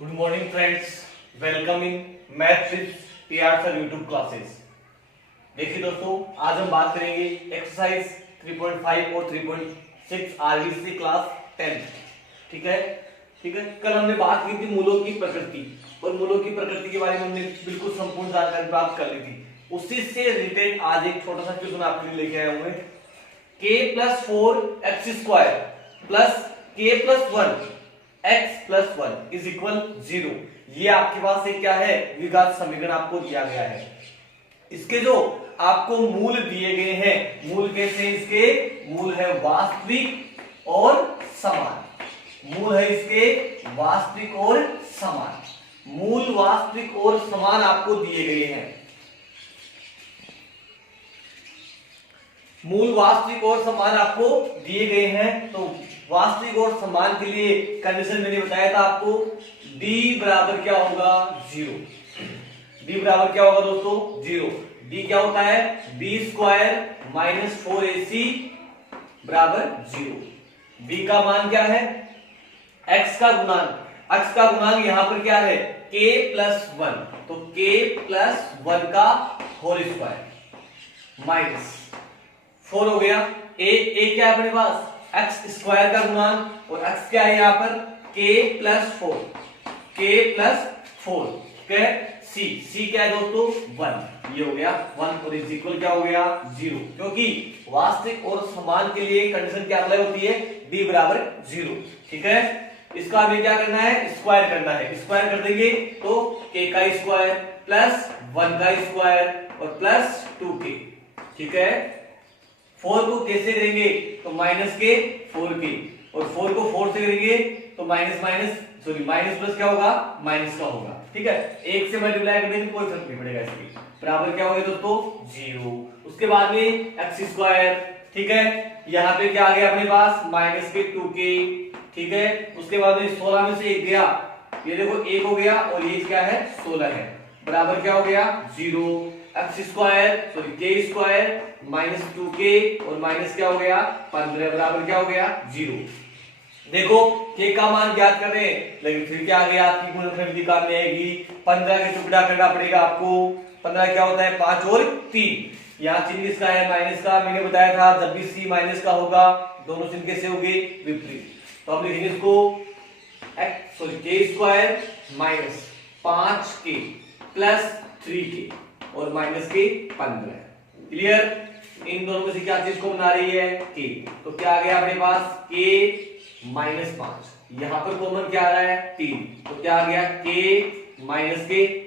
Good morning friends, welcome in math with TR sir YouTube classes. देखिए दोस्तों, आज हम बात करेंगे एक्सरसाइज 3.5 और 3.6 आरबीसी क्लास 10। ठीक है। कल हमने बात की थी मूलों की प्रकृति, और मूलों की प्रकृति के बारे में हमने बिल्कुल संपूर्ण जानकारी प्राप्त कर ली थी। उसी से रिलेटेड आज एक छोटा सा क्वेश्चन आपके लिए लेके आया हूं मैं। k+4x² plus k+1 x+1 is equal 0। ये आपके पास एक क्या है, द्विघात समीकरण आपको दिया गया है। इसके जो आपको मूल दिए गए हैं, मूल कैसे हैं इसके? मूल है वास्तविक और समान। मूल है इसके वास्तविक और समान। मूल वास्तविक और समान आपको दिए गए हैं। मूल वास्तविक और समान आपको दिए गए हैं। तो वास्तविक और समान के लिए कंडीशन मैंने बताया था आपको, d बराबर क्या होगा? 0। d बराबर क्या होगा दोस्तों? 0। d क्या होता है? b² - 4ac बराबर 0। b का मान क्या है? x का गुणांक। x का गुणांक यहां पर क्या है? k+1। तो k+1 का होल स्क्वायर माइनस 4 हो गया। a क्या है अपने पास? x² का गुणांक, और x क्या है यहाँ पर? k+4। ठीक है। c क्या है दोस्तों? 1। ये हो गया 1 और इज इक्वल क्या हो गया? 0। क्योंकि वास्तविक और समान के लिए कंडीशन क्या अप्लाई होती है? d बराबर 0। ठीक है। इसका हमें क्या करना है? स्क्वायर करना है। स्क्वायर कर देंगे तो k का स्क्वायर प्लस 1 का स्क्वायर और प्लस 2k। ठीक है। 4 को कैसे करेंगे? तो माइनस के 4k, और 4 को 4 से करेंगे तो माइनस प्लस क्या होगा? माइनस का होगा। ठीक है। 1 से मल्टीप्लाई कर देंगे कोई फर्क नहीं पड़ेगा इसके। बराबर क्या होगा दोस्तों? 0। उसके बाद में x²। ठीक है। यहाँ पे क्या आ गया अपने पास? माइनस के 2k। ठीक है। उसके बाद में 16 में से 1 गया, ये देखो 1 हो गया, और ये क्या है? 16 है। बराबर क्या हो गया? 0। k² माइनस 2k और माइनस क्या हो गया? 15 बराबर क्या हो गया? 0। देखो k का मान ज्ञात कर रहे हैं, लेकिन फिर क्या आ गया? आपकी गुणनखंड की काम में आएगी। 15 के टुकड़ा करना पड़ेगा आपको। 15 क्या होता है? 5 और 3। यहाँ चिन्ह किसका है? माइनस का। मैंने बताया था जब भी c माइनस का होगा, दोनों चिन्ह कैसे होंगे? विपरीत। तो अब लिखेंगे इसको k² minus 5k plus 3k और माइनस के 15। क्लियर? इन दोनों में से क्या चीज को बना रही है? k। तो क्या आ गया अपने पास? k - 5। यहां पर कॉमन क्या आ रहा है? 3। तो क्या आ गया? k -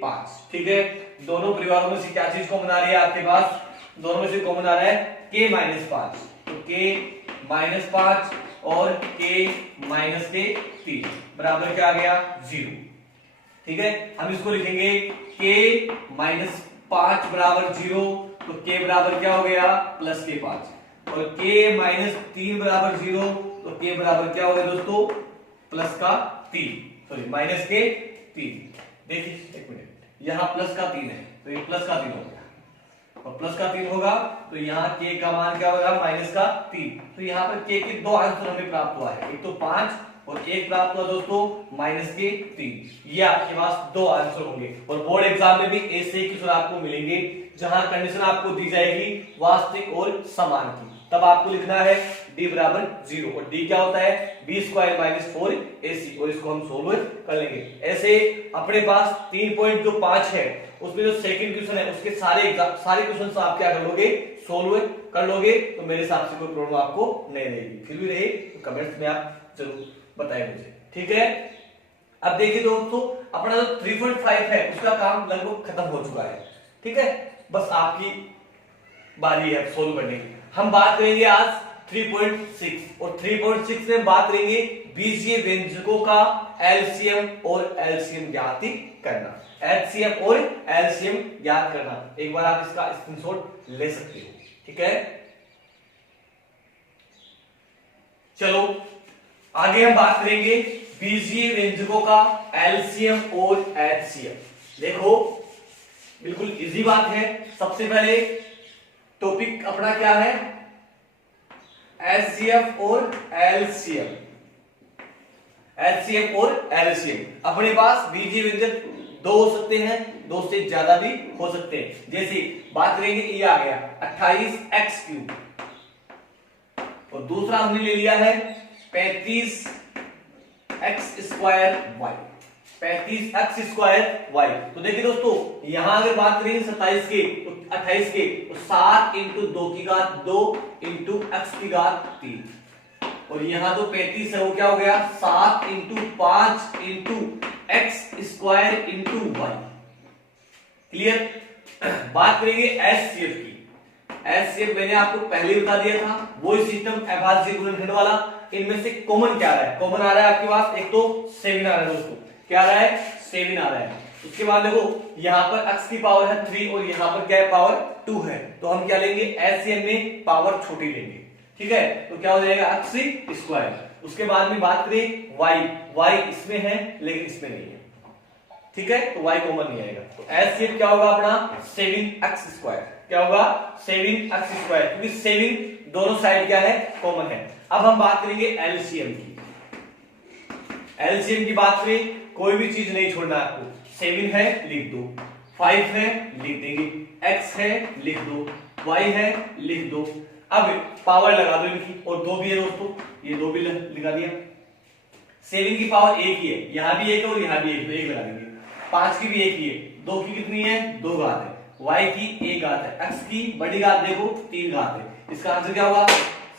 5। ठीक है। दोनों परिवारों में से क्या चीज को बना रही है आपके पास? दोनों में से कॉमन आ रहा है k - 5। तो k - 5 और k - 3 बराबर क्या आ गया? 0। ठीक है। हम इसको लिखेंगे k - 5 बराबर 0। तो k बराबर क्या हो गया? प्लस के 5। और k - 3 बराबर 0। तो k बराबर क्या हो गया दोस्तों? प्लस का 3, सॉरी माइनस के 3। देखिए एक मिनट, यहाँ प्लस का 3 है तो ये प्लस का 3 हो गया, और प्लस का 3 होगा तो यहाँ k का मान क्या होगा? माइनस का 3। तो यहाँ पर k के 2 आंसर हमें प्राप्त हुआ है, एक तो 5 और एक प्राप्त हुआ दोस्तों माइनस के 3। ये आपके पास 2 आंसर होंगे। और बोर्ड एग्जाम में भी ऐसे ही क्वेश्चन आपको मिलेंगे जहां कंडीशन आपको दी जाएगी वास्तविक और समान की। तब आपको लिखना है d बराबर 0, और d क्या होता है? b² - 4ac, और इसको हम सोल्व कर लेंगे। ऐसे अपने पास 3.5 है, उसमें जो सेकंड क्वेश्चन है उसके सारे क्वेश्चन आप क्या कर लोगे? सोल्व कर लोगे। तो मेरे हिसाब से कोई प्रॉब्लम आपको नहीं रहेगी। फिर भी रहे तो कमेंट्स में आप जरूर बताएं मुझे। ठीक है। अब देखिए दोस्तों, अपना जो 3.5 है उसका काम लगभग खत्म हो चुका है। ठीक है। बस आपकी बारी है सोल्व करने की। हम बात करेंगे आज 3.6, और 3.6 में बात करेंगे बीजीय व्यंजकों का एलसीएम और एलसीएम ज्ञात करना। एलसीएम और एलसीएम ज्ञात करना। एक बार आप इसका स्क्रीनशॉट ले सकते हो। ठीक है। चलो आगे हम बात करेंगे बीजीय व्यंजकों का एलसीएम और एचसीएफ। देखो बिल्कुल इजी बात है। सबसे पहले टॉपिक अपना क्या है? एचसीएफ और एलसीएम। एचसीएफ और एलसीएम। अपने पास बीजीय व्यंजक दो हो सकते हैं, दो से ज्यादा भी हो सकते हैं। जैसे बात करेंगे, ये आ गया 28x³ और दूसरा हमने ले लिया है 35x² y, 35x² y। तो देखिए दोस्तों, यहां अगर बात करेंगे 27 के, 28 के, तो 7 × 2 की घात 2 × x की घात 3, और यहां तो 35 है, वो क्या हो गया 7 × 5 × x² × y। क्लियर। बात करेंगे एचसीएफ की। एचसीएफ मैंने आपको पहले बता दिया था, वो सिस्टम अभाज्य गुणनखंड वाला। इनमें से कॉमन क्या आ रहा है? कॉमन आ रहा है आपके पास एक तो 7 आ रहा है दोस्तों, क्या आ रहा है 7 आ रहा है। उसके बाद देखो यहाँ पर x की पावर है 3 और यहाँ पर क्या है पावर 2 है, तो हम क्या लेंगे एचसीएफ में पावर छोटी लेंगे, ठीक है। तो क्या हो जाएगा x²। उसके बाद में बात करें y इसमें है लेकिन इसमें नहीं है, ठीक है, तो y कॉमन नहीं आएगा। तो एचसीएफ क्या होगा अपना 7x²। क्या होगा 7x², क्योंकि 7 दोनों साइड क्या है कॉमन है। अब हम बात करेंगे एलसीएम की। एलसीएम की बात करें, कोई भी चीज नहीं छोड़ना आपको। 7 है लिख दो, 5 है लिख देंगे, x है लिख दो, y है लिख दो। अब पावर लगा दो इनकी, और 2 भी है दोस्तों, ये 2 भी लगा दिया। 7 की पावर एक ही है, यहां भी एक है और यहां भी एक, तो एक लगा देंगे। 5 की भी एक ही है, 2 की कितनी है 2 घात है, y की 1 घात है, x की बड़ी घात देखो 3 घात है। इसका आंसर क्या होगा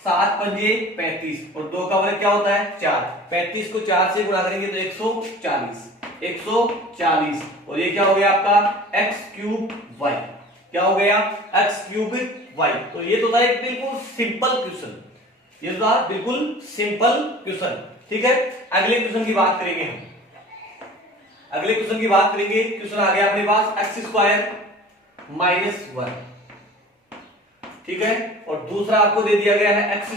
7 पंजे 35 और 2 का वर्ग क्या होता है 4। 35 को 4 से गुणा करेंगे तो 140, 140, और ये क्या हो गया आपका x³ y। क्या हो गया x³ y। तो ये तो था एक बिल्कुल सिंपल क्वेश्चन, ये तो था बिल्कुल सिंपल क्वेश्चन, ठीक है। अगले क्वेश्चन की बात करेंगे हम। अगले क्वेश्चन की बात करेंगे, क्वेश्चन आ गया अपने पास x² - 1, ठीक है, और दूसरा आपको दे दिया गया है x²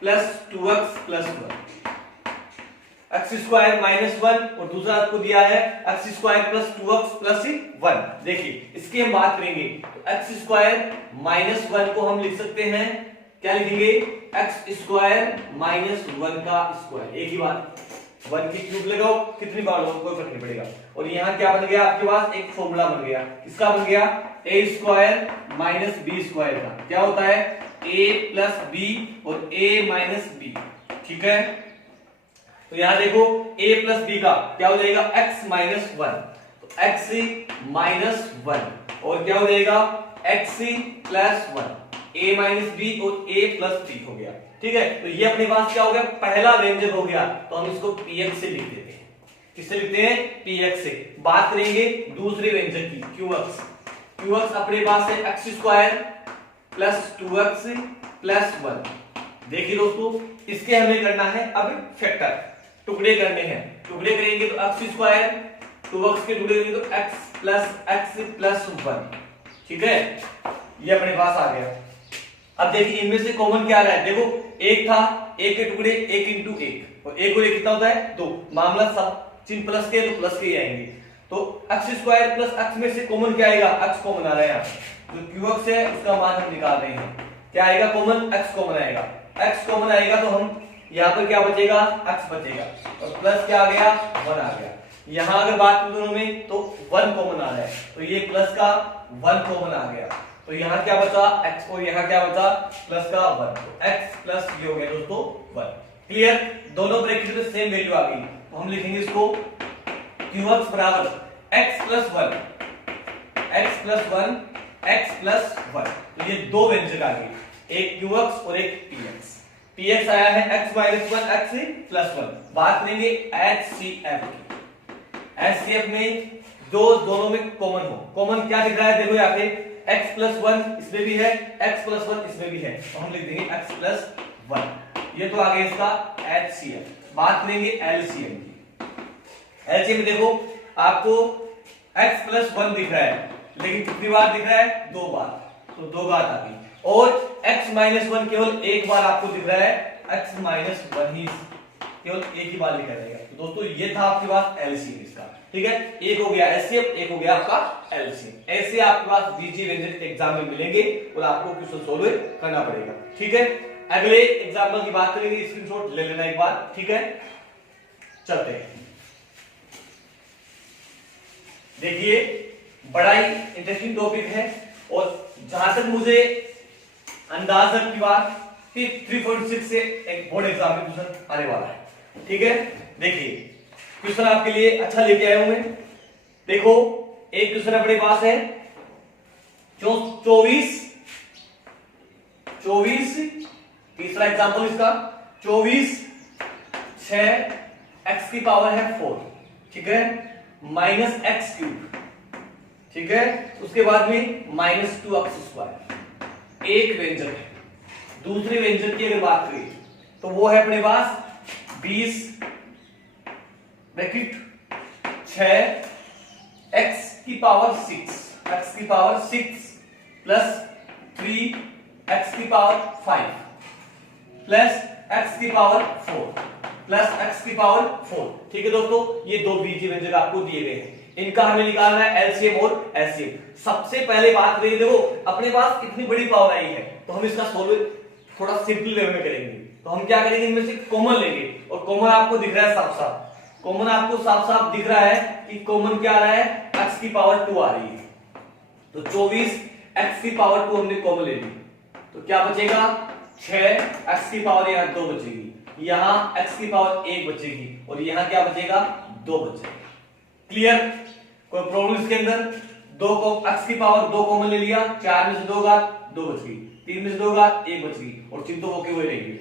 + 2x + 1। x² - 1 और दूसरा आपको दिया है x² + 2x + 1। देखिए इसकी हम बात करेंगे, तो x² - 1 को हम लिख सकते हैं, क्या लिखेंगे x² - 1 का स्क्वायर। एक ही बात, 1 की क्यूब लगाओ कितनी बार लगाओ कोई फर्क नहीं पड़ेगा। और यहाँ क्या बन गया आपके पास एक फॉर्मूला बन गया, किसका बन गया a² - b² का। क्या होता है a + b और a - b, ठीक है। तो यहां देखो a + b का क्या हो जाएगा x - 1, तो x - 1 और क्या हो जाएगा x + 1, a - b और a + b हो गया, ठीक है। तो ये अपने पास क्या हो गया पहला व्यंजक हो गया, तो हम इसको px से लिख देते हैं। किससे लिखते हैं px से। बात करेंगे दूसरे व्यंजक की qx। qx अपने पास है x² + 2x + 1। देखिए दोस्तों, इसके हमें करना है अब फैक्टर, टुकड़े करने हैं। टुकड़े करेंगे तो x², 2x के टुकड़े करेंगे तो x + x + 1, ठीक है। ये अपने पास आ गया। अब देखिए इनमें से कॉमन क्या आ रहा है, देखो एक था, एक के टुकड़े 1 × 1 और 1 और 1 कितना होता है 2। मामला सब चिन्ह प्लस के तो प्लस के ही आएंगे। तो x² + x में से कॉमन क्या आएगा x कॉमन आ रहा है यहाँ, जो qx है उसका मान हम निकाल रहे हैं। क्या आएगा कॉमन x कॉमन आएगा। x कॉमन आएगा तो हम यहाँ पर क्या बचेगा x बचेगा, और प्लस क्या आ गया 1 आ गया। यहाँ अगर बात करें दोनों में तो 1 कॉमन आ रहा है, तो ये प्लस का 1 कॉमन आ गया, तो यहाँ क्या बचा x और यहाँ क्या बचा प्लस का 1, तो x प्लस ये हो गया दोस्तों 1। क्लियर, दोनों ब्रैकेट में सेम वैल्यू आ गई, तो हम लिखेंगे इसको qx बराबर x + 1, x + 1, x + 1। तो ये दो व्यंजक आ गए, एक qx और एक px। px आया है x - 1, x + 1। बात करेंगे HCF की। HCF में जो दोनों में कॉमन हो, कॉमन क्या दिख रहा है देखो यहाँ पे x + 1 इसमें भी है, x + 1 इसमें भी है, तो हम लिख देंगे x + 1। ये तो आ गया इसका HCF। बात करेंगे LCM की। LCM में देखो आपको x + 1 दिख रहा है, लेकिन कितनी बार दिख रहा है 2 बार, तो 2 घात आ गई। और x - 1 केवल एक बार आपको दिख रहा है, x - 1 ही केवल एक ही बार लिखा जाएगा। तो दोस्तों ये था आपके पास LCM इसका, ठीक है। एक हो गया HCF, एक हो गया आपका LCM। ऐसे आपके पास बीजीय व्यंजक एग्जाम में मिलेंगे और आपको क्वेश्चन सोल्व करना पड़ेगा, ठीक है। अगले एग्जाम्पल की बात करेंगे, स्क्रीनशॉट ले लेना एक बार, ठीक है। चलते हैं। देखिए बड़ा ही इंटरेस्टिंग टॉपिक है और जहां तक मुझे अंदाज है की बात कि 3.6 से एक बोर्ड एग्जाम में क्वेश्चन आने वाला है। ठीक है, देखिए क्वेश्चन आपके लिए अच्छा लेके आया हूं मैं। देखो एक क्वेश्चन अपने पास है 24, तीसरा एग्जांपल इसका 24 6 x की पावर है 4, ठीक है, माइनस एक्स क्यूब, ठीक है, उसके बाद में माइनस 2x²। एक व्यंजक है। दूसरे व्यंजक की अगर बात करें तो वो है अपने पास 20 ब्रैकेट 6 x की पावर 6 प्लस 3 x की पावर 5 प्लस x की पावर 4 प्लस x की पावर 4। ठीक है दोस्तों, ये दो बीजीय व्यंजक आपको दिए गए हैं, इनका हमें निकालना है एलसीएम और एचसीएम। सबसे पहले बात करेंगे, देखो अपने पास इतनी बड़ी पावर आई है तो हम इसका सोल्व थोड़ा सिंपल वे में करेंगे। तो हम क्या करेंगे, इनमें से कॉमन लेंगे और कॉमन आपको दिख रहा है साफ साफ, कॉमन आपको साफ साफ दिख रहा है कि कॉमन क्या आ रहा है, x की पावर 2 आ रही है। तो 24 x की पावर 2 हमने कॉमन ले ली, तो क्या बचेगा 6 x की पावर यहाँ 2 बचेगी, यहाँ x की पावर 1 बचेगी और यहाँ क्या बचेगा 2 बचेगा। क्लियर, कोई प्रॉब्लम इसके अंदर? दो को x की पावर 2 कॉमन ले लिया, 4 में से 2 घात 2 बच गई, 3 में से 2 घात 1 बच गई और चिन्ह तो होके हुए रहेंगे।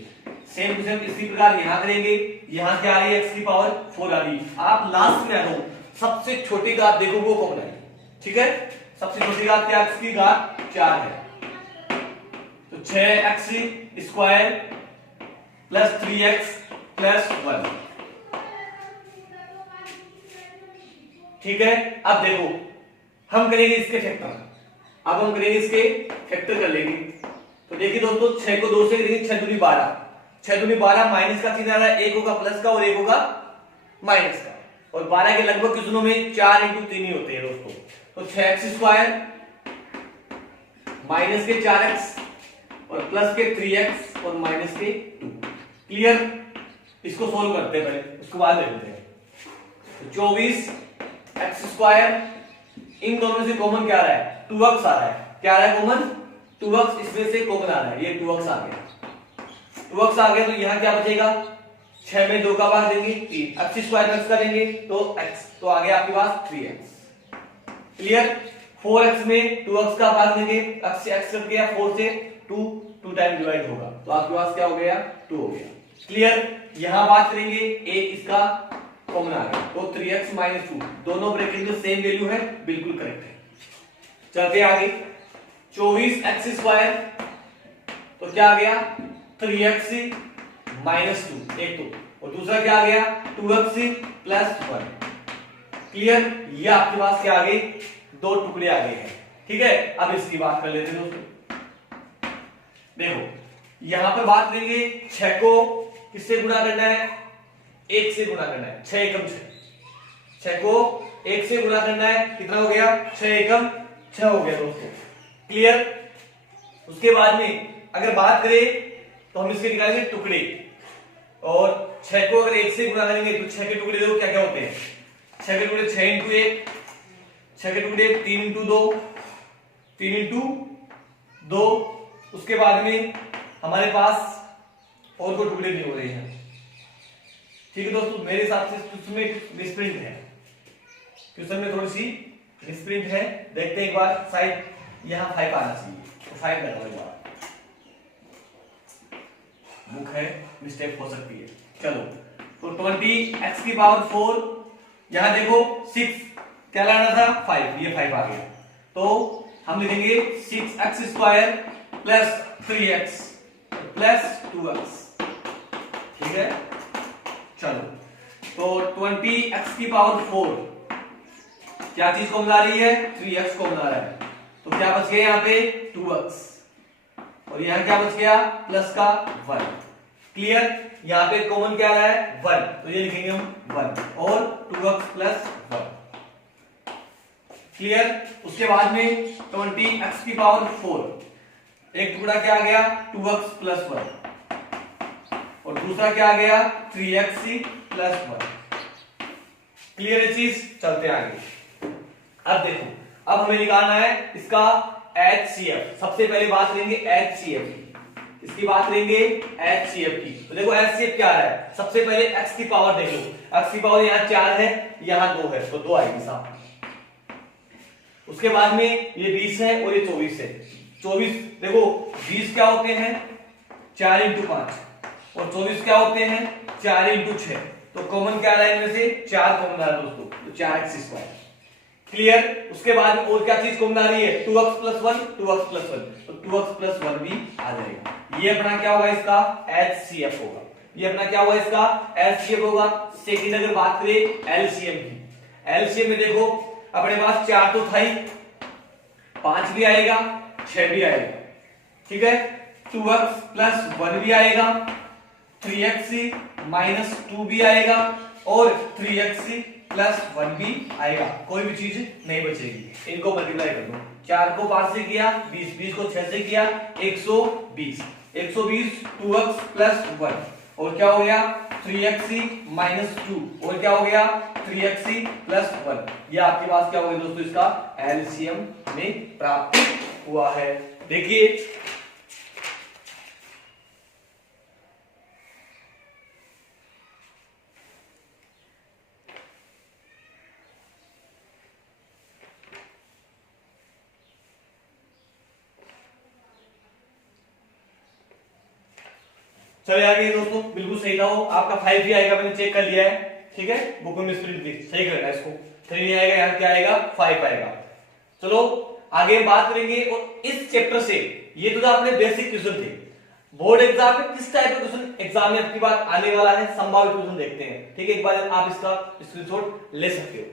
सेम टू सेम इसी प्रकार यहां करेंगे, यहां क्या आ रही है x की पावर 4 आ रही है। आप लास्ट में आ जाओ, सबसे छोटी घात देखो वो कॉमन है, ठीक है, सबसे छोटी घात क्या, x की घात 4 है, तो 6x² प्लस 3x प्लस 1। ठीक है, अब देखो हम करेंगे इसके फैक्टर, अब हम करेंगे इसके फैक्टर कर लेंगे। तो देखिए दोस्तों 6 को 2 से करेंगे, 6 दूनी 12, 6 दूनी 12, माइनस का चिन्ह आ रहा है, एक होगा प्लस का और एक होगा माइनस का, और 12 के लगभग क्वेश्चनों में 4 × 3 ही होते हैं दोस्तों। तो 6x² माइनस के 4x और प्लस के 3x और माइनस के 2। क्लियर, इसको सोल्व करते हैं पहले, उसको बाद ले लेते हैं। तो 24x², इन दोनों से कॉमन क्या आ रहा है, 2x आ रहा है, क्या आ रहा है कॉमन 2x, इसमें से कॉमन आ रहा है, ये 2x आ गया, 2x आ गया, तो यहां क्या बचेगा, 6 में 2 का भाग देंगे 3, x² x करेंगे तो x, तो आ गया आपके पास 3x। क्लियर, 4x में 2x का भाग देंगे, x से x कट गया, 4 से 2 टाइम डिवाइड होगा, तो आपके पास क्या हो गया 2 हो गया। क्लियर, यहां बात करेंगे एक इसका कॉमन आ गया, तो 3x - 2, दोनों ब्रैकेट में सेम वैल्यू है, बिल्कुल करेक्ट है। चलते आगे, 24x², तो क्या आ गया 3x - 2, एक तो, और दूसरा क्या आ गया 2x प्लस 1। क्लियर, ये आपके पास क्या आ गए, 2 टुकड़े आ गए हैं। ठीक है, अब इसकी बात कर लेते हैं दोस्तों। देखो यहां पर बात करेंगे 6 को किससे गुणा करना है, 1 से गुणा करना है, 6 एकम 6 को 1 से गुणा करना है, कितना हो गया 6 एकम 6 हो गया दोस्तों। क्लियर, उसके बाद में अगर बात करें तो हम इसके निकालेंगे टुकड़े, और 6 को अगर 1 से गुणा करेंगे तो 6 के टुकड़े देखो क्या क्या होते हैं, 6 के टुकड़े 6 × 1, 6 के टुकड़े 3 × 2, 3 × 2, उसके बाद में हमारे पास और कोई टुकड़े नहीं हो रहे हैं। ठीक है दोस्तों, मेरे हिसाब से उसमें कुछ मिसप्रिंट है, क्वेश्चन में थोड़ी सी मिसप्रिंट है, देखते हैं एक बार, शायद यहाँ 5 आना चाहिए, तो 5 लगाओ एक बार, बुक है मिस्टेक हो सकती है। चलो, तो 20x की पावर 4, यहां देखो 6 क्या लाना था 5, ये 5 आ गया, तो हम लिखेंगे 6x² plus 3x plus 2x। ठीक है, चलो, तो 20x की पावर 4, क्या चीज कॉमन आ रही है, 3x कॉमन आ रहा है, तो क्या बच गया यहाँ पे 2x, और यहाँ क्या बच गया प्लस का 1। क्लियर, यहाँ पे कॉमन क्या आ रहा है 1, तो ये लिखेंगे हम 1 और 2x प्लस 1। क्लियर, उसके बाद में 20x की पावर 4, एक टुकड़ा क्या आ गया 2x प्लस 1 और दूसरा क्या आ गया 3x प्लस 1। क्लियर है चीज, चलते हैं आगे। अब देखो, अब हमें निकालना है इसका HCF। सबसे पहले बात करेंगे HCF की, इसकी बात करेंगे HCF की। तो देखो HCF क्या है, सबसे पहले x की पावर देख लो, x की पावर यहाँ 4 है, यहाँ 2 है, तो 2 आएगी साहब। उसके बाद में ये 20 है और ये 24 है। 24 देखो 20 क्या होते हैं 4 × 5 और 24 क्या होते हैं 4 × 6। तो कॉमन क्या आ रहा है इनमें से 4 कॉमन आ रहा है दोस्तों, तो 4x²। क्लियर। उसके बाद में और क्या चीज कॉमन आ रही है 2x + 1, 2x + 1, तो 2x + 1 भी आ जाएगा। ये अपना क्या होगा इसका HCF होगा, ये अपना क्या होगा इसका HCF होगा। सेकंड अगर बात करें LCM की, LCM में देखो अपने पास 4 तो था ही, 5 भी आएगा, 6 भी आएगा, ठीक है। 2x + 1 भी आएगा, 3x - 2 भी आएगा और 3x + 1 भी आएगा, कोई भी चीज नहीं बचेगी। इनको मल्टीप्लाई कर दो, 4 को 5 से किया 20, 20 को 6 से किया 120, 120 2x + 1 और क्या हो गया 3x - 2 और क्या हो गया 3x + 1। ये आपके पास क्या हो गया दोस्तों, इसका एलसीएम में प्राप्त हुआ है। देखिए चले आगे दोस्तों, बिल्कुल सही था वो आपका 5 भी आएगा, मैंने चेक कर लिया है, ठीक है। बुक में स्प्रिंट भी सही करना है इसको, 3 नहीं आएगा, यहाँ क्या आएगा 5 आएगा। चलो आगे बात करेंगे। और इस चैप्टर से ये तो अपने बेसिक क्वेश्चन थे, बोर्ड एग्जाम में किस टाइप के क्वेश्चन एग्जाम में आपकी बात आने वाला है, संभावित क्वेश्चन देखते हैं, ठीक है। एक बार आप इसका स्क्रीनशॉट ले सकते हो।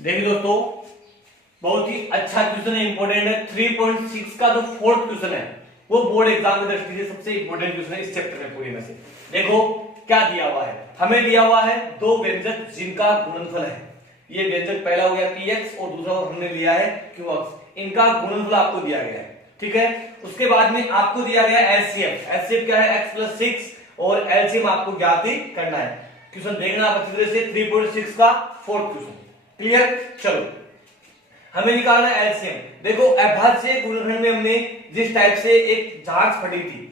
देखिए दोस्तों बहुत ही अच्छा क्वेश्चन है, इंपॉर्टेंट है। 3.6 का जो 4th क्वेश्चन है वो बोर्ड एग्जाम की दृष्टि से सबसे इंपॉर्टेंट क्वेश्चन है इस चैप्टर में पूरे में से। देखो क्या दिया हुआ है, हमें दिया हुआ है दो व्यंजक जिनका गुणनफल है, ये व्यंजक पहला हो गया px और दूसरा हमने लिया है qx, इनका गुणनफल आपको दिया गया है, ठीक है। उसके बाद में आपको दिया गया एलसीएम, एलसीएम क्या है x + 6 और एलसीएम आपको ज्ञात ही करना है। क्वेश्चन देखना आप अच्छी तरह से, 3.6 का 4th क्वेश्चन, क्लियर। चलो हमें निकालना है एलसीएम। देखो अभाज्य गुणनखंड में हमने जिस टाइप से एक जांच पढ़ी थी,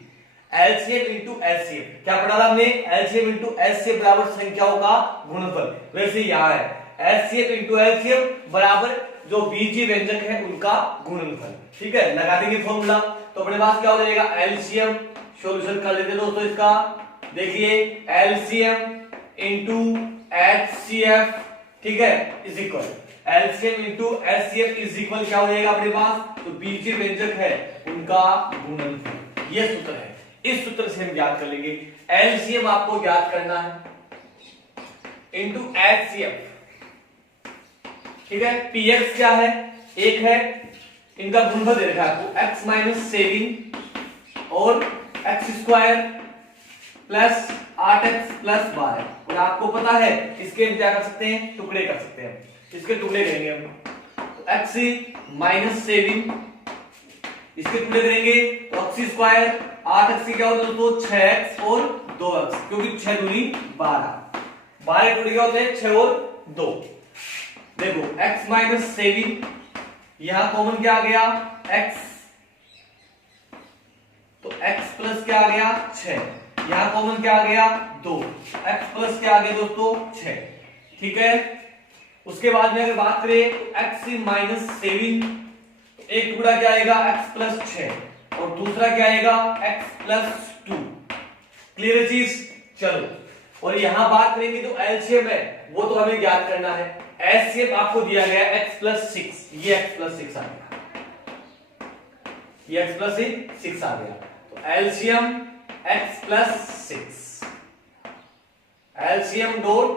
एलसीएम इंटू एलसीएम, क्या पढ़ा था हमने, एलसीएम इंटू एलसीएम बराबर संख्याओं का गुणनफल। वैसे यहाँ है एलसीएम इंटू एलसीएम बराबर जो बीजीय व्यंजक है उनका गुणनफल, ठीक है। लगा देंगे फॉर्मूला, तो अपने पास क्या हो जाएगा एलसीएम, सॉल्यूशन कर लेते दोस्तों इसका। देखिए एलसीएम इंटू एचसीएफ, ठीक है, is equal LCM into HCF is equal क्या हो जाएगा अपने पास, तो बीजीय व्यंजक है उनका गुणनफल, ये सूत्र है। इस सूत्र से हम ज्ञात कर लेंगे। एलसीएम आपको ज्ञात करना है इंटू एचसीएफ, ठीक है। पीएक्स क्या है, एक है, इनका गुणनफल दे रखा है आपको x - 7 और x² प्लस 8x + 12, और आपको पता है इसके हम क्या कर सकते हैं, टुकड़े कर सकते हैं, इसके टुकड़े करेंगे हम। तो x - 7 इसके टुकड़े करेंगे तो x², 8x क्या होता है दोस्तों 6x और 2x, क्योंकि 6 दूनी 12, 12 टुकड़े क्या होते हैं 6 और 2। देखो x - 7 यहां कॉमन क्या आ गया x, तो x प्लस क्या आ गया 6, यहां कॉमन क्या आ गया 2, x प्लस क्या आ गया दोस्तों 6, ठीक है। उसके बाद में अगर बात करें तो x - 7 एक टुकड़ा क्या आएगा x + 6 और दूसरा क्या आएगा x + 2, क्लियर है चीज। चलो और यहां बात करेंगे तो एलसीएम है वो तो हमें ज्ञात करना है। एचसीएफ आपको दिया गया x + 6, ये x + 6 आ गया, ये x + 6 आ गया, तो LCM x + 6, LCM dot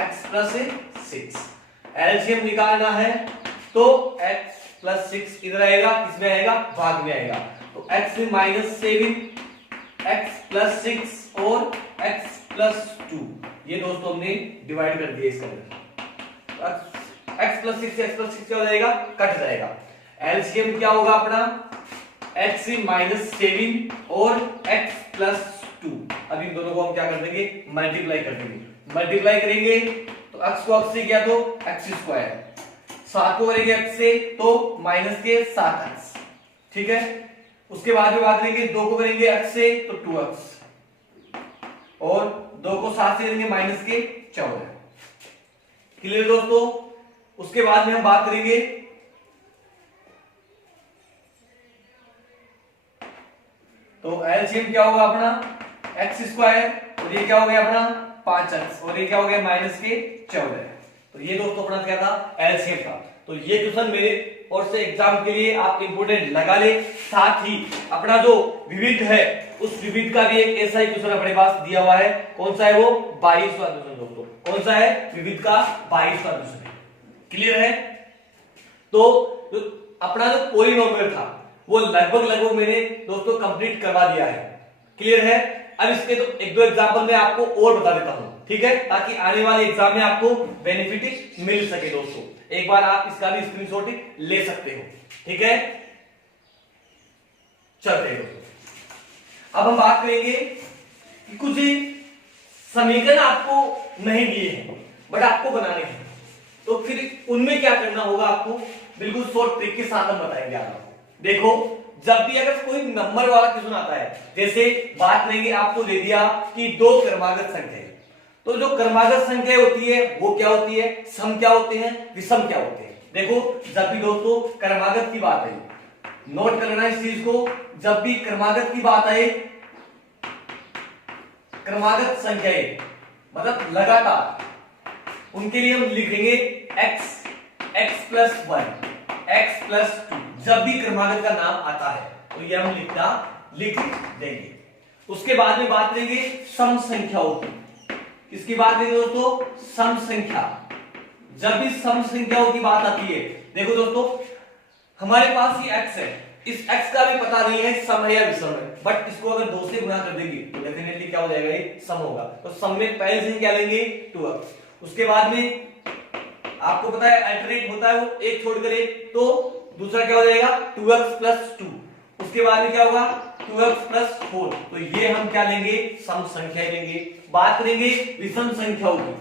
x + 6, LCM निकालना है तो x + 6 इधर आएगा, इसमें आएगा भाग में आएगा, तो x - 7 x + 6 और x + 2, ये दोस्तों हमने डिवाइड कर दिया इसके अंदर, x + 6 x + 6 क्या हो जाएगा, कट जाएगा। एलसीएम क्या होगा अपना x माइनस 7 और x प्लस 2। अब इन दोनों को हम क्या कर देंगे, मल्टीप्लाई कर देंगे। मल्टीप्लाई करेंगे तो x को x से किया तो x स्क्वायर, 7 को करेंगे x से तो माइनस के 7x, ठीक है। उसके बाद में बात करेंगे 2 को करेंगे x से तो 2x और 2 को 7 से करेंगे माइनस के 14। क्लियर दोस्तों। उसके बाद में हम बात करेंगे तो एलसीएम क्या होगा अपना एक्स स्क्वायर और ये क्या हो गया अपना 5x और ये क्या हो गया माइनस के 14। तो ये दोस्तों अपना क्या था एलसीएम था। तो ये क्वेश्चन मेरे और से एग्जाम के लिए आप इंपोर्टेंट लगा ले। साथ ही अपना जो विविध है उस विविध का भी एक ऐसा ही क्वेश्चन अपने पास दिया हुआ है। कौन सा है वो 22वां क्वेश्चन दोस्तों। कौन सा है विविध का 22वां क्वेश्चन है। क्लियर है। तो अपना जो पॉलिनोमियल था वो लगभग मैंने दोस्तों कंप्लीट करवा दिया है। क्लियर है। अब इसके तो एक दो एग्जांपल मैं आपको और बता देता हूं, ठीक है, ताकि आने वाले एग्जाम में आपको बेनिफिट मिल सके दोस्तों। एक बार आप इसका भी स्क्रीनशॉट ले सकते हो, ठीक है। चलते हैं दोस्तों। अब हम बात करेंगे कि कुछ समीकरण आपको नहीं दिए हैं बट आपको बनाने हैं, तो फिर उनमें क्या करना होगा आपको बिल्कुल शॉर्ट ट्रिक के साथ हम बताएंगे आपको। देखो, जब भी अगर कोई नंबर वाला क्वेश्चन आता है, जैसे बात करेंगे आपको दे दिया कि 2 क्रमागत संख्या है, तो जो क्रमागत संख्या होती है वो क्या होती है, सम क्या होते हैं, विषम क्या होते हैं। देखो, जब भी दोस्तों क्रमागत की बात है, नोट कर लेना इस चीज को, जब भी क्रमागत की बात आए, क्रमागत संख्याएं मतलब लगातार, उनके लिए हम लिखेंगे x प्लस 1 x प्लस 2। जब भी क्रमागत का नाम आता है तो ये हम लिख देंगे। उसके बाद में बात करेंगे सम संख्याओं की। किसकी बात करेंगे दोस्तों, सम संख्या। जब भी सम संख्याओं की बात आती है, देखो दोस्तों हमारे पास ये x है, इस x का भी पता नहीं है सम है या विषम है, बट इसको अगर 2 से गुणा कर देंगे तो डेफिनेटली क्या हो जाएगा, ये सम होगा। तो सम में पहले से क्या लेंगे 2x। उसके बाद में आपको पता है अल्टरनेट होता है वो एक छोड़कर एक, तो दूसरा क्या हो जाएगा 2x प्लस 2। उसके बाद में क्या होगा 2x प्लस 4। तो ये हम क्या लेंगे, सम संख्या लेंगे। बात करेंगे विषम संख्याओं की।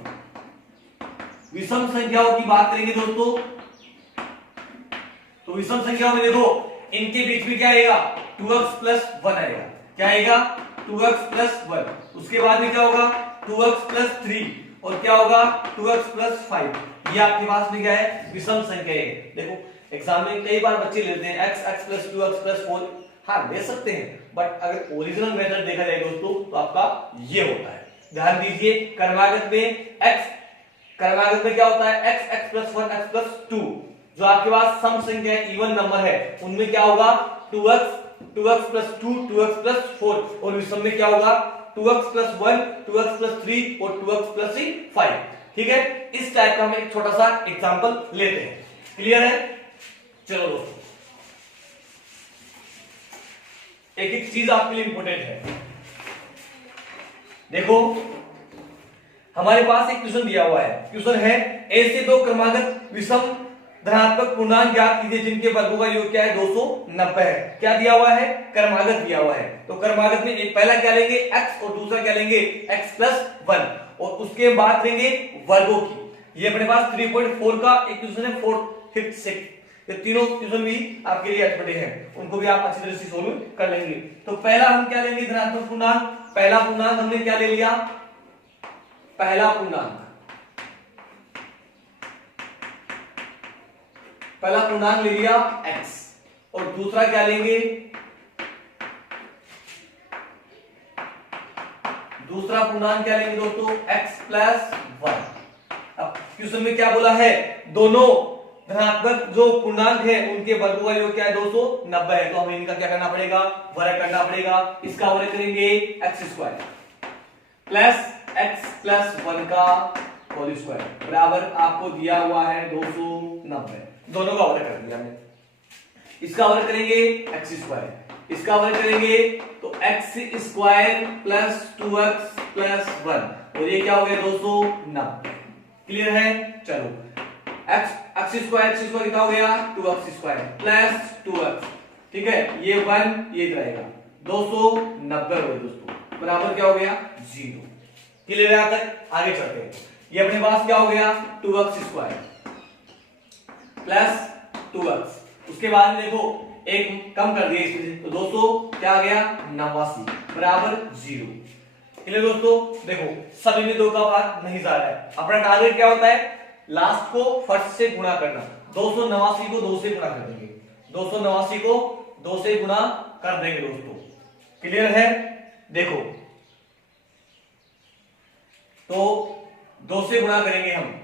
विषम संख्याओं की बात करेंगे दोस्तों, तो विषम संख्याओं में देखो इनके बीच में क्या आएगा 2x प्लस 1 आएगा। क्या आएगा 2x प्लस 1। उसके बाद में क्या होगा 2x प्लस 3 और क्या होगा 2x प्लस 5। ये आपके पास में क्या है, विषम संख्या है। देखो एग्जाम में कई बार बच्चे लेते हैं x प्लस 2x प्लस 4, हाँ ले सकते हैं, बट अगर ओरिजिनल मेथड देखा जाए दोस्तों तो आपका ये होता है। ध्यान दीजिए, क्रमागत में क्या होता है x प्लस 1 x प्लस 2। जो आपके पास सम संख्या इवन नंबर है उनमें क्या होगा 2x प्लस 2 2x प्लस 4, और विषम में क्या होगा 2x प्लस 1 2x प्लस 3 और 2x प्लस 5। ठीक है, इस टाइप का हम एक छोटा सा एग्जांपल लेते हैं। क्लियर है। चलो दोस्तों, एक एक चीज आपके लिए इंपॉर्टेंट है। देखो हमारे पास एक क्वेश्चन दिया हुआ है। क्वेश्चन है ऐसे दो क्रमागत विषम धनात्मक पूर्णांक ज्ञात कीजिए जिनके वर्गों का योग क्या है 290 है। क्या दिया हुआ है, क्रमागत दिया हुआ है। तो क्रमागत में एक पहला क्या लेंगे x और दूसरा क्या लेंगे x प्लस 1, और उसके बाद लेंगे वर्गों की। ये अपने पास 3.4 का एक क्वेश्चन है, 4th 5th 6th, ये तीनों क्वेश्चन भी आपके लिए अटपटे हैं, उनको भी आप अच्छी तरह से सोल्व कर लेंगे। तो पहला हम क्या लेंगे धनात्मक पूर्णांक। पहला पूर्णांक हमने क्या ले लिया, पहला पूर्णांक ले लिया x, और दूसरा क्या लेंगे, दूसरा पूर्णांक क्या लेंगे दोस्तों x प्लस 1। अब क्वेश्चन में क्या बोला है, दोनों धनात्मक जो पूर्णांक है उनके वर्गों का योग क्या है 290 है। तो हमें इनका क्या करना पड़ेगा, वर्ग करना पड़ेगा। इसका वर्ग करेंगे x square plus x plus 1 का होल स्क्वायर बराबर आपको दिया हुआ है 290। दोनों का वर्ग कर दिया हमने। इसका वर्ग करेंगे x स्क्वायर, इसका वर्ग करेंगे तो x square plus 2x plus 1, और ये क्या हो गया 290। क्लियर है। चलो x स्क्वायर कितना हो गया 2x स्क्वायर प्लस 2x ठीक है, ये 1 ये इधर आएगा 290 हो गया दोस्तों, बराबर क्या हो गया 0। क्लियर है यहां तक? आगे चलते हैं। ये अपने पास क्या हो गया 2x² प्लस 2x, उसके बाद में देखो एक कम कर दिया इसमें से, तो दोस्तों क्या आ गया 89 बराबर 0। क्लियर दोस्तों? देखो सभी में 2 का भाग नहीं जा रहा है। अपना टारगेट क्या होता है, लास्ट को फर्स्ट से गुणा करना। 289 को 2 से गुणा कर देंगे, 289 को 2 से गुणा कर देंगे दोस्तों। क्लियर है? देखो तो 2 से गुणा करेंगे हम।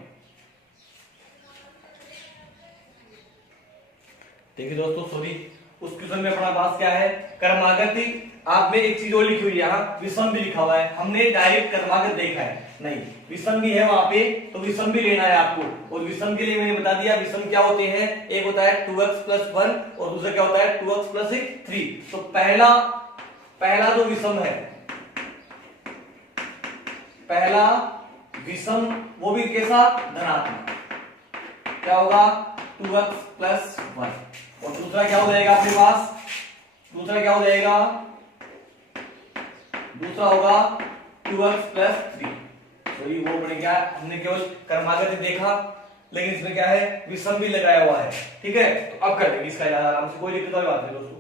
देखिए दोस्तों, सॉरी उस क्वेश्चन में अपना पास क्या है कर्मागति। आप में एक चीज और लिखी हुई है, यहाँ विषम भी लिखा हुआ है। हमने डायरेक्ट कर्मागत देखा है नहीं, विषम भी है वहां पे, तो विषम भी लेना है आपको। और विषम के लिए मैंने बता दिया विषम क्या होते हैं, एक होता है 2x + 1 और दूसरा क्या होता है 2x + 3। तो पहला जो विषम है, पहला विषम वो भी कैसा धनात्मक, क्या होगा 2x + 1। और दूसरा क्या हो जाएगा अपने पास, दूसरा क्या हो जाएगा, दूसरा होगा 2x + 3। सॉरी वो बन गया, हमने केवल कर्मागत देखा लेकिन इसमें क्या है विषम भी लगाया हुआ है। ठीक है, तो अब कर लेंगे इसका इलाज आराम से, कोई दिक्कत वाली बात नहीं दोस्तों।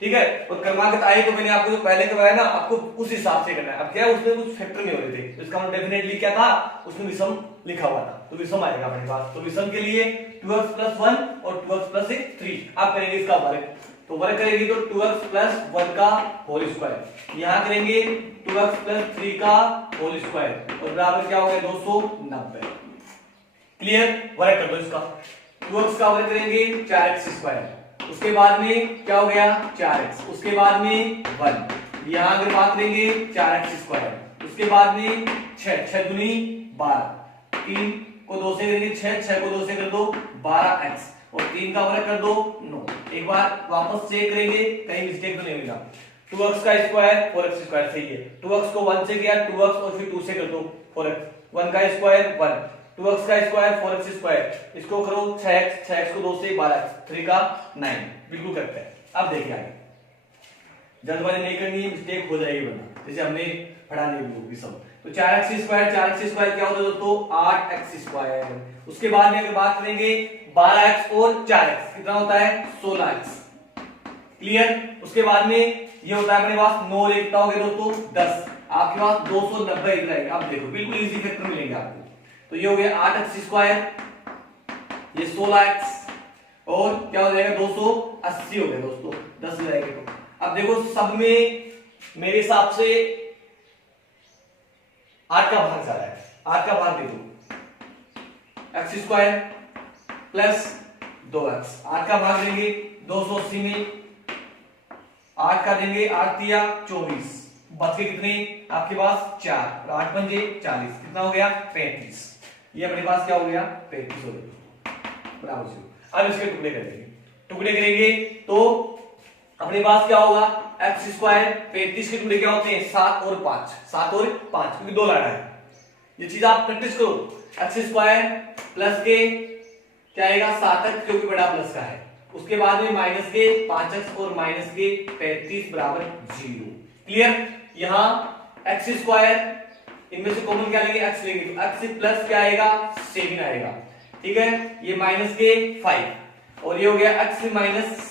ठीक है, और कर्मागत आए तो मैंने आपको जो पहले करवाया ना, आपको उस हिसाब से करना है। अब क्या है उसमें कुछ फैक्टर नहीं हो रहे थे, तो इसका मतलब डेफिनेटली क्या था, उसमें विषम लिखा हुआ था, तो विषम आएगा अपने पास। तो विषम के लिए 2x + 1 और 2x + 3 आप करेंगे इसका वर्ग। तो वर्ग करेंगे तो 2x + 1 का होल स्क्वायर, यहां करेंगे 2x + 3 का होल स्क्वायर और बराबर क्या हो गया 290। क्लियर? वर्ग कर दो इसका। 2x का वर्ग करेंगे 4x², उसके बाद में क्या हो गया 4x, उसके बाद में 1, यहां अगर बात करेंगे 4x², उसके बाद में 6 6 दूनी 12, 3 को 2 से करेंगे 6 6 को 2 से कर दो 12x और 3 का वर्ग कर दो 9। एक बार वापस चेक करेंगे कहीं मिस्टेक तो नहीं होगा। 2x का स्क्वायर 4x² सही है, 2x को 1 से किया 2x और फिर 2 से कर दो 4x, 1 का स्क्वायर 1, 2x का स्क्वायर 4x², इसको करो 6x, 6x को 2 से 12x, 3 का 9, बिल्कुल करेक्ट है। अब देखिए आगे, जल्दबाजी नहीं करनी है, मिस्टेक हो जाएगी वरना, जैसे हमने पढ़ा नहीं वो सब। तो 4x² 4x² क्या होता है दोस्तों 8x²। उसके बाद में अगर बात करेंगे 12x और 4x कितना होता है 16x। क्लियर? उसके बाद में ये होता है अपने पास 9 लिखता हो गया दोस्तों 10, आपके पास 290 इधर आएगा। अब देखो बिल्कुल इजी फैक्टर मिलेंगे आपको। तो ये हो गया 8x², ये 16x और क्या हो जाएगा 280 हो गया दोस्तों, 10 हो जाएगा। तो अब देखो सब में मेरे हिसाब से 8 का भाग जा रहा है, 8 का भाग देखो x² + 2x, 8 का भाग देंगे 280 में 8 का देंगे 8 दिया 24, बच के कितने आपके पास 4, 8 पंजे 40, कितना हो गया 35। ये अपने पास क्या हो गया 35 हो गया बराबर 0। अब इसके टुकड़े करेंगे, टुकड़े करेंगे तो अपने पास क्या होगा x², 35 के टुकड़े क्या होते हैं 7 और 5, 7 और 5 क्योंकि 2 लाना है। ये चीज आप प्रैक्टिस करो, x² प्लस के क्या आएगा 7x क्योंकि बड़ा प्लस का है, उसके बाद में माइनस के 5x और माइनस के 35 बराबर 0। क्लियर? यहां x², इनमें से कॉमन क्या लेंगे x लेंगे, तो x प्लस क्या आएगा 7 आएगा। ठीक है, ये माइनस के 5 और ये हो गया x -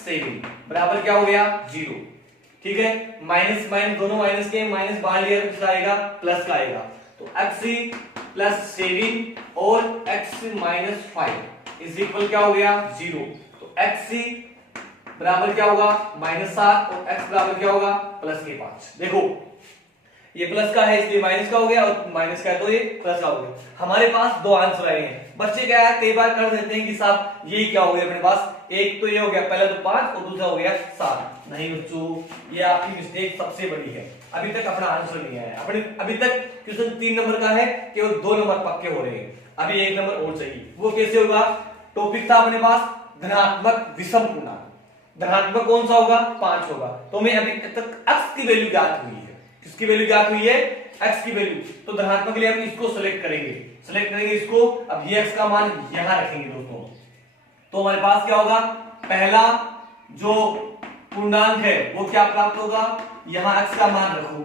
7 बराबर क्या हो गया 0। ठीक है, माइनस माइनस दोनों माइनस के, माइनस बाहर लिया तो कितना आएगा प्लस का आएगा। तो x + 7 और x - 5 इज इक्वल क्या हो गया 0। तो x बराबर क्या होगा -7 और x बराबर क्या होगा +5। देखो ये प्लस का है इसलिए माइनस का हो गया और माइनस का है तो ये प्लस का हो गया। हमारे पास दो आंसर आए हैं। बच्चे क्या है कई बार कर देते हैं कि साहब यही क्या हो गया अपने पास, एक तो ये हो गया पहला तो 5 और दूसरा हो गया 7। नहीं बच्चों, ये आपकी मिस्टेक सबसे बड़ी है, अभी तक अपना आंसर नहीं आया। अपने अभी तक क्वेश्चन 3 नंबर का है, केवल 2 नंबर पक्के हो रहे हैं, अभी 1 नंबर और चाहिए। वो कैसे होगा? टॉपिक था अपने पास धनात्मक विषम पूर्णांक। धनात्मक कौन सा होगा 5 होगा। तो हमें अभी तक x की वैल्यू ज्ञात हुई है, किसकी वैल्यू ज्ञात हुई है x की वैल्यू। तो धनात्मक के लिए हम इसको सेलेक्ट करेंगे इसको। अब ये x का मान यहां रखेंगे दोस्तों, तो हमारे पास क्या होगा पहला जो पूर्णांक है वो क्या प्राप्त होगा, यहां x का मान रखो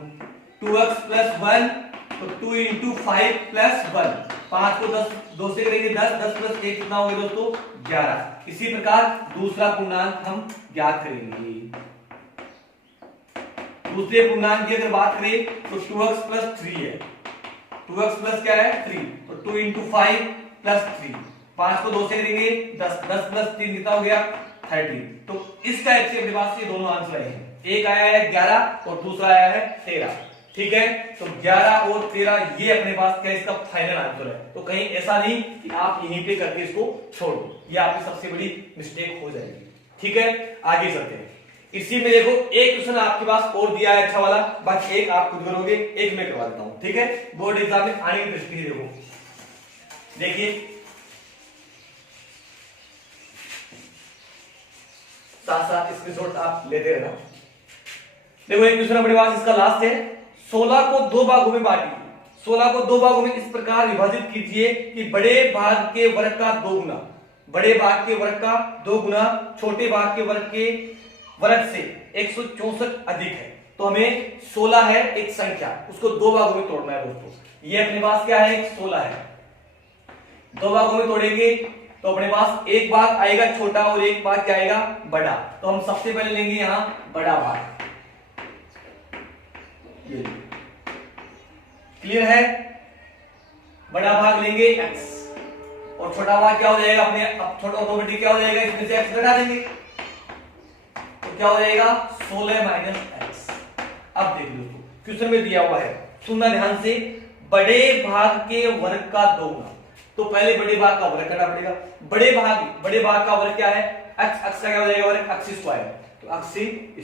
2x प्लस 1, तो 2 इंटू 5 प्लस 1, 5 को 10 2 से करेंगे 10, 10 प्लस 1 कितना हो गया दोस्तों 11। इसी प्रकार दूसरा पूर्णांक हम ज्ञात करेंगे। दूसरे पूर्णांक की अगर बात करें तो 2x प्लस 3 है, 2x प्लस क्या है 3, तो 2 इंटू 5 प्लस 3, 5 को 2 से करेंगे 10, 10 प्लस 3 कितना हो गया 13। तो इस टाइप से अपने पास ये दोनों आंसर आए हैं, एक आया है 11 और दूसरा आया है 13। ठीक है, तो 11 और 13 ये अपने पास क्या इसका फाइनल आंसर है। तो कहीं ऐसा नहीं कि आप यहीं पे करके इसको छोड़ दो, ये आपकी सबसे बड़ी मिस्टेक हो जाएगी। ठीक है, आगे चलते हैं। इसी में देखो एक क्वेश्चन आपके पास और दिया है अच्छा वाला, बाकी एक आप खुद करोगे, एक मैं करवा देता हूं। ठीक है, बोर्ड एग्जाम में आने की दृष्टि से देखो, देखिए साथ साथ स्क्रीनशॉट आप लेते रहना। देखो एक क्वेश्चन अपने पास इसका लास्ट है, 16 को 2 भागों में बांटिए। 16 को 2 भागों में इस प्रकार विभाजित कीजिए कि बड़े भाग के वर्ग का 2 गुना, बड़े भाग के वर्ग का 2 गुना छोटे भाग के वर्ग से 164 अधिक है। तो हमें 16 है एक संख्या, उसको 2 भागों में तोड़ना है दोस्तों। ये अपने पास क्या है 16 है, 2 भागों में तोड़ेंगे तो अपने पास एक भाग आएगा छोटा और एक भाग क्या आएगा बड़ा। तो हम सबसे पहले लेंगे यहां बड़ा भाग, ये क्लियर है, बड़ा भाग लेंगे x और छोटा भाग क्या हो जाएगा अपने, अब छोटा ऑटोमेटिक क्या हो जाएगा, इसमें से x घटा देंगे तो क्या हो जाएगा 16 माइनस x। अब देख लो क्वेश्चन में दिया हुआ है, सुनना ध्यान से, बड़े भाग के वर्ग का 2 गुना। तो पहले बड़े भाग का वर्ग करना पड़ेगा, बड़े भाग का वर्ग क्या है x, x का क्या हो जाएगा वर्ग x स्क्वायर, तो x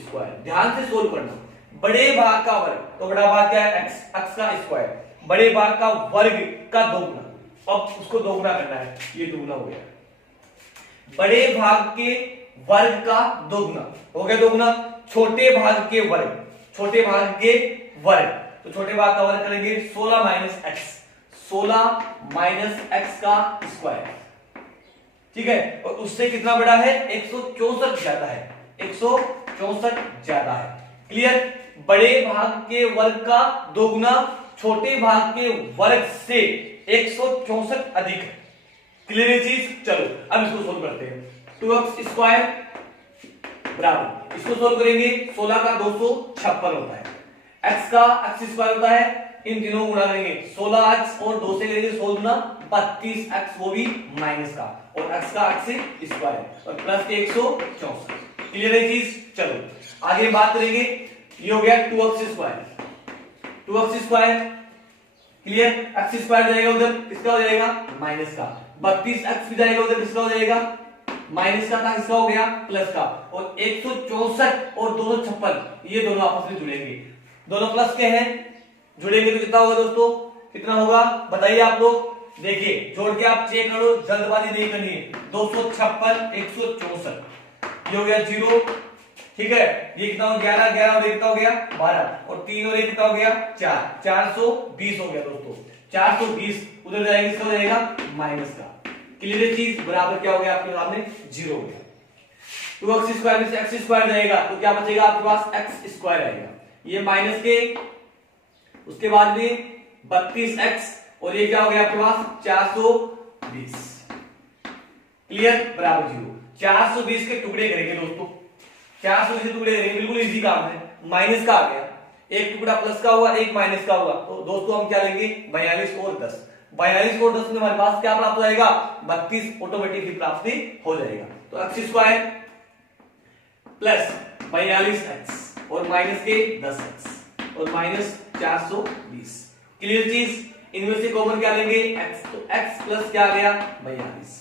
स्क्वायर। ध्यान से सोल्व करना, बड़े भाग का वर्ग, तो बड़ा भाग क्या है x, x का स्क्वायर, बड़े भाग का वर्ग का 2 गुना, अब उसको 2 गुना करना है, ये 2 गुना हो गया। बड़े भाग के वर्ग का 2 गुना हो गया, 2 गुना छोटे भाग के वर्ग, छोटे भाग के वर्ग, तो छोटे भाग का वर्ग करेंगे 16 माइनस x, 16 माइनस x का स्क्वायर। ठीक है, और उससे कितना बड़ा है 164 ज्यादा है, 164 ज्यादा है। क्लियर, बड़े भाग के वर्ग का 2 गुना छोटे भाग के वर्ग से 164 अधिक है। क्लियर है चीज, चलो अब इसको सोल्व करते हैं। 2x स्क्वायर बराबर, इसको सोल्व करेंगे 16 का 256 होता है, x का x स्क्वायर होता है, इन तीनों गुणा करेंगे 16x और 2 से करेंगे 16 गुना 32x, वो भी माइनस का, और x का x स्क्वायर और प्लस के 164। क्लियर है चीज, चलो आगे बात करेंगे। ये हो गया 2x square, 2x square clear, x square जाएगा उधर, किसका हो जाएगा माइनस का, 32x भी जाएगा उधर, किसका हो जाएगा माइनस का था, किसका हो गया प्लस का, और 164 और 256 ये दोनों आपस में जुड़ेंगे, दोनों प्लस के हैं, जुड़ेंगे तो कितना होगा दोस्तों, कितना होगा बताइए आप लोग, देखिए जोड़ के आप चेक करो, जल्दबाजी नहीं करनी है। 256 164 ये हो गया 0, ठीक है, ये कितना हो 11, 11 और 1 कितना हो गया 12, और 3 और 1 कितना हो गया 4, 420 हो गया दोस्तों, 420 उधर जाएगा, किसका हो जाएगा माइनस का। क्लियर चीज, बराबर क्या हो गया आपके सामने 0 हो गया। 2x स्क्वायर में से x स्क्वायर जाएगा तो क्या बचेगा आपके पास x स्क्वायर आएगा, ये माइनस के, उसके बाद में 32x और ये क्या हो गया आपके पास 420। क्लियर, बराबर 0। 420 के टुकड़े करेंगे दोस्तों, 420 के टुकड़े करेंगे, बिल्कुल इजी काम है, माइनस का आ गया, एक टुकड़ा प्लस का हुआ, एक माइनस का हुआ, तो दोस्तों हम क्या लेंगे 42 और 10, 42 और 10 में हमारे पास क्या प्राप्त हो जाएगा 32 ऑटोमेटिकली प्राप्ति हो जाएगा। तो x स्क्वायर प्लस 42x और माइनस के 10x और माइनस 420। क्लियर चीज, इनमें से कॉमन क्या लेंगे x, तो x प्लस क्या आ गया 42।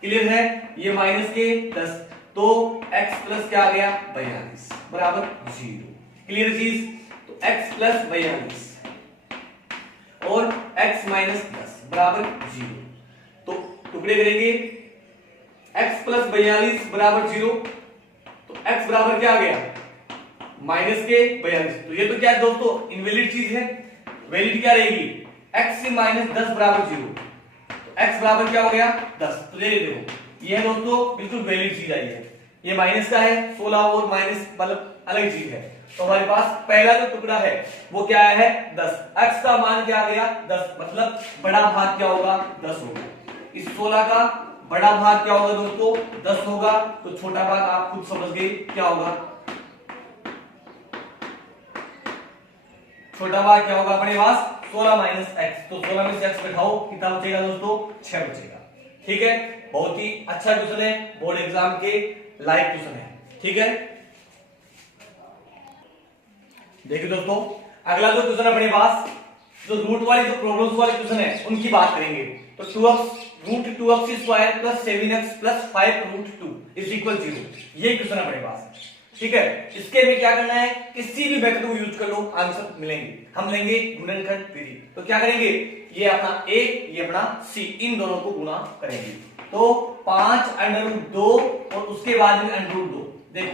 क्लियर है, ये माइनस के 10 तो x प्लस क्या आ गया 42 बराबर 0। क्लियर चीज, तो x प्लस 42 और x माइनस 10 बराबर 0, तो टुकड़े करेंगे x प्लस 42 बराबर 0, तो x बराबर क्या आ गया माइनस के 42, तो ये तो क्या है दोस्तों इनवैलिड चीज है, वैलिड क्या रहेगी x से माइनस 10 बराबर 0, तो x बराबर क्या हो गया 10, तो ये देखो ये है दोस्तों बिल्कुल वैलिड चीज आई है, ये माइनस का है, 16 और माइनस मतलब अलग चीज है। तो हमारे पास पहला जो टुकड़ा है वो क्या है 10। x का मान क्या आ गया 10, मतलब बड़ा भाग क्या होगा 10 होगा। इस 16 का बड़ा भाग क्या होगा दोस्तों 10 होगा। तो छोटा भाग आप खुद समझ गए क्या होगा, छोटा भाग क्या होगा अपने पास 16 माइनस एक्स। तो 16 में से x घटाओ, कितना बचेगा दोस्तों 6 बचेगा। ठीक है, बहुत ही अच्छा क्वेश्चन है, बोर्ड एग्जाम के लाइव क्वेश्चन है। ठीक है, देखिए दोस्तों अगला जो क्वेश्चन अपने पास जो रूट वाली जो प्रॉब्लम्स वाले क्वेश्चन है उनकी बात करेंगे। तो 2x root 2x square plus 7x plus 5 root 2 is equal 0, ये क्वेश्चन अपने पास है। ठीक है, इसके में क्या करना है, किसी भी मेथड को यूज कर लो आंसर मिलेंगे। हम लेंगे गुणनखंड विधि। तो क्या करेंगे, ये अपना a ये अपना c, इन दोनों को गुणा करेंगे। तो 5 अंडर रूट 2 और उसके बाद में अंडर रूट 2। देखो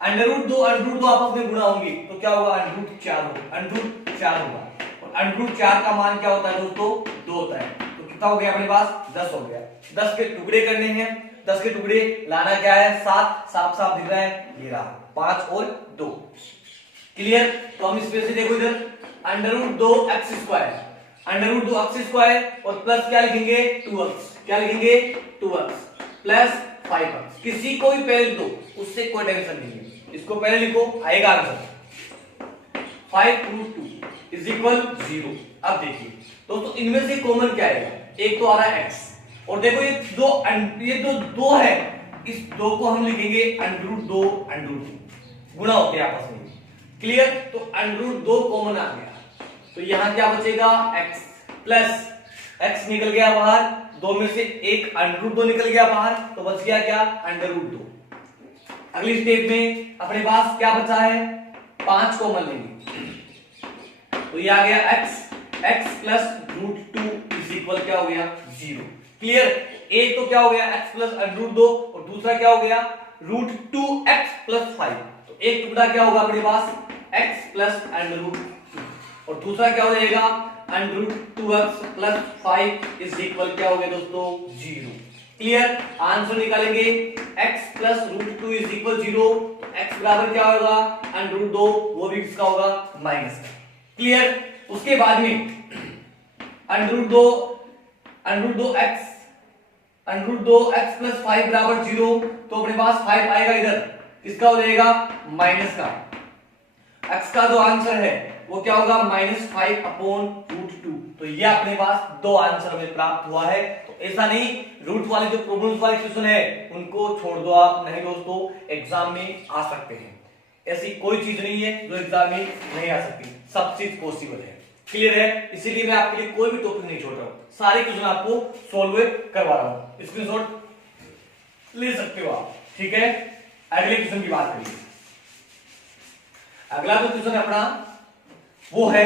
अंडर रूट 2 आपस में गुणा होंगे तो क्या होगा अंडर रूट 4 होगा, अंडर रूट 4 होगा। और अंडर रूट 4 का मान क्या होता है दोस्तों 2 होता है। तो कितना हो गया अपने पास 10 हो गया। 10 के टुकड़े करने हैं, 10 के टुकड़े लाना क्या है 7, साफ साफ दिख रहा है ये रहा 5 और 2। क्लियर। तो हम इसमें से देखो इधर under root 2 x square, under root 2 x square और प्लस क्या लिखेंगे 2x, क्या लिखेंगे 2x प्लस 5x। किसी को भी पहले दो उससे कोई टेंशन नहीं है, इसको पहले लिखो आएगा आंसर 5 रूट 2 इज इक्वल 0। अब देखिए दोस्तों इनमें से कॉमन क्या आएगा, एक तो आ रहा है x और देखो ये जो दो है इस दो को हम लिखेंगे अंडर रूट 2 अंडर रूट 2 गुणा होते हैं आपस में। क्लियर। तो अंडर रूट 2 कॉमन आ गया तो यहां क्या बचेगा x प्लस x निकल गया बाहर, दो में से एक अंडर रूट 2 निकल गया बाहर तो बच गया क्या अंडर रूट 2। अगली स्टेप में अपने पास क्या बचा है 5 कॉमन लेंगे तो ये आ गया x plus root 2 is equal क्या हो गया 0। क्लियर। एक तो क्या हो गया x प्लस अंडर रूट 2 और दूसरा क्या हो गया रूट 2x प्लस 5। तो एक टुकड़ा क्या होगा अपने पास x प्लस अंडर रूट 2 और दूसरा क्या हो जाएगा under root 2x plus 5 is equal क्या हो गया दोस्तों 0। क्लियर। आंसर निकालेंगे x plus root 2 is equal 0। x बराबर क्या होगा अंडर रूट 2, वो भी किसका होगा माइनस का। क्लियर। उसके बाद में अंडर रूट 2 x प्लस 5 बराबर 0। तो अपने पास 5 आएगा इधर, किसका हो जाएगा माइनस का। x का जो आंसर है वो क्या होगा -5 अपॉन रूट 2। तो ये अपने पास दो आंसर हमें प्राप्त हुआ है। तो ऐसा नहीं रूट वाले जो प्रॉब्लम्स वाले क्वेश्चन है उनको छोड़ दो आप, नहीं दोस्तों एग्जाम में आ सकते हैं। ऐसी कोई चीज नहीं है जो एग्जाम में नहीं आ सकती, सब चीज पॉसिबल है। क्लियर है। इसीलिए मैं आपके लिए कोई भी टॉपिक नहीं छोड़ रहा हूं, सारे क्वेश्चन आपको सॉल्व करवा रहा हूं, स्क्रीनशॉट ले सकते हो आप। ठीक है, अगले क्वेश्चन की बात करिए। अगला जो क्वेश्चन अपना वो है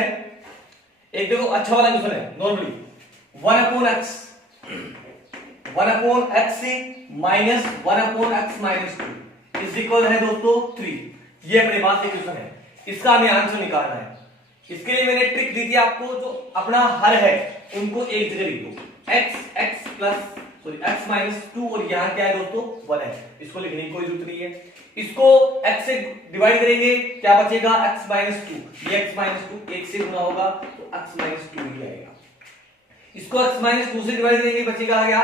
एक देखो अच्छा वाला क्वेश्चन है normally 1 upon x minus 1 upon x minus 2 is equal है दोस्तों 3। ये अपने पास एक क्वेश्चन है, इसका हमें आंसर निकालना है। इसके लिए मैंने ट्रिक दी थी आपको, जो अपना हर है उनको एक जगह लिख दो x प्लस x माइनस 2 और यहां क्या है दोस्तों 1 है, इसको लिखने की कोई जरूरत नहीं है। इसको x से डिवाइड करेंगे क्या बचेगा x माइनस 2, ये x माइनस 2 1 से गुना होगा तो x माइनस 2 ही आएगा। इसको x माइनस 2 से डिवाइड करेंगे बचेगा क्या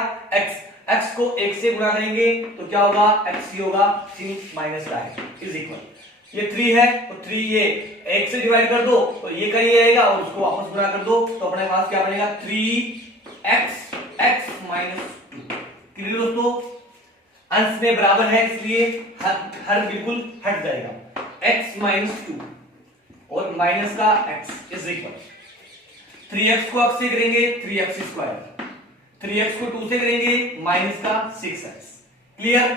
x को 1 से गुणा करेंगे तो क्या होगा x ही होगा, sin माइनस का है इज इक्वल ये 3 है तो 3 ये 1 से डिवाइड कर दो तो ये का ये आएगा और उसको वापस गुणा कर दो तो अपने पास क्या बनेगा 3x माइनस 2। क्लियर दोस्तों, अंश में बराबर है इसलिए हर बिल्कुल हट जाएगा। x माइनस 2 और माइनस का x इज इक्वल 3x को x से करेंगे 3x स्क्वायर, 3x को 2 से करेंगे माइनस का 6x। क्लियर।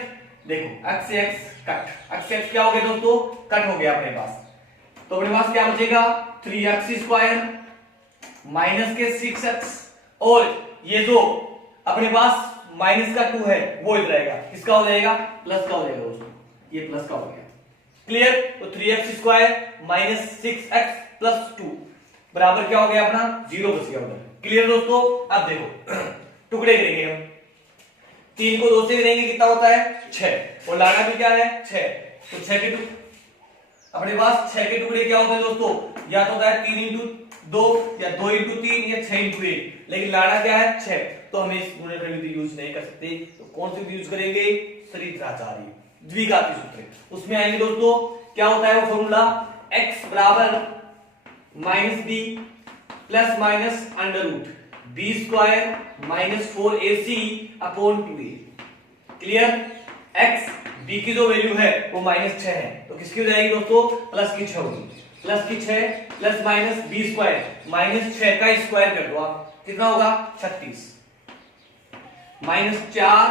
देखो x से x कट, x से x क्या हो गया दोस्तों कट हो गया अपने पास। तो अपने पास क्या बचेगा 3x स्क्वायर माइनस के 6x और ये जो अपने पास माइनस का 2 है वो इधर आएगा, किसका हो जाएगा प्लस का हो जाएगा दोस्तों, ये प्लस का हो गया। क्लियर। तो 3x square minus 6x plus 2 बराबर क्या हो गया अपना 0 बच गया उधर। क्लियर दोस्तों। अब देखो टुकड़े करेंगे हम, 3 को 2 से गिनेंगे कितना होता है 6, और लाना भी क्या है 6, तो 6 के अपने पास 6 के टुकड़े क्या होते हैं दोस्तों, या तो होता है 3 इंटू 2 या 2 इंटू 3 या 6 इंटू 1, लेकिन लाना क्या है 6, तो हमें इस गुणन विधि यूज नहीं कर सकते, तो कौन सी विधि यूज करेंगे, सरित्राचार्य द्विघाती सूत्र, उसमें आएंगे दोस्तों क्या होता है वो फॉर्मूला, x बराबर minus B plus minus under root B square minus 4ac upon 2a, clear. x b की जो वैल्यू है वो -6 है, तो किसकी हो जाएगी दोस्तों, प्लस की 6 होगी, प्लस की 6 प्लस माइनस बी स्क्वायर -6 का स्क्वायर कर दो आप, कितना होगा 36, -4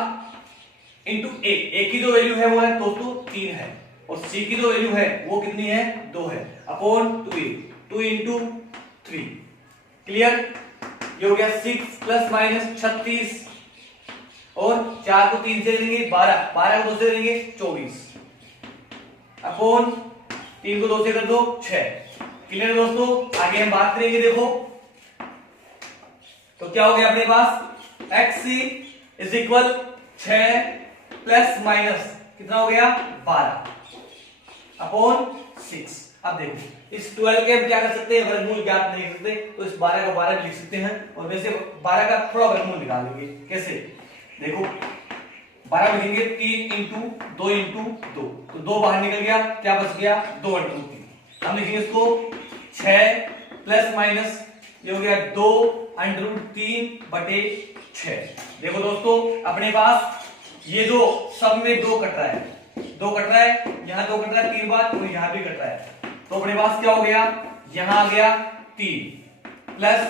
इंटू a की जो वैल्यू है वो है दोस्तों 3 है, और c की जो वैल्यू है वो कितनी है 2 है, अपॉन 2a 2 इंटू 3, क्लियर। ये हो गया 6 प्लस माइनस 36, और 4 को 3 से लेंगे 12, 12 को 2 से लेंगे 24, अपॉन 3 को 2 से कर दो 6, क्लियर दोस्तों। आगे हम बात करेंगे, देखो तो क्या हो गया अपने पास x is equal 6 plus minus कितना हो गया 12 अपॉन 6। अब देखो इस 12 के हम क्या कर सकते हैं, वर्गमूल ज्ञात नहीं कर सकते, तो इस 12 का 12 लिख सकते हैं, और वैसे 12 का थोड़ा वर्गमूल निकालेंगे, कैसे, देखो 12 लिखेंगे 3 इंटू 2 इंटू 2, तो 2 बाहर निकल गया, क्या बच गया 2 इंटू 3, हम लिखेंगे इसको 6 प्लस माइनस ये हो गया 2 अंडर रूट 3 बटे 6। देखो दोस्तों अपने पास ये जो सब में 2 कट रहा है, 2 कट रहा है, यहाँ 2 कट रहा है 3 बार, और यहाँ भी कट रहा है, तो अपने पास क्या हो गया, यहाँ आ गया 3 प्लस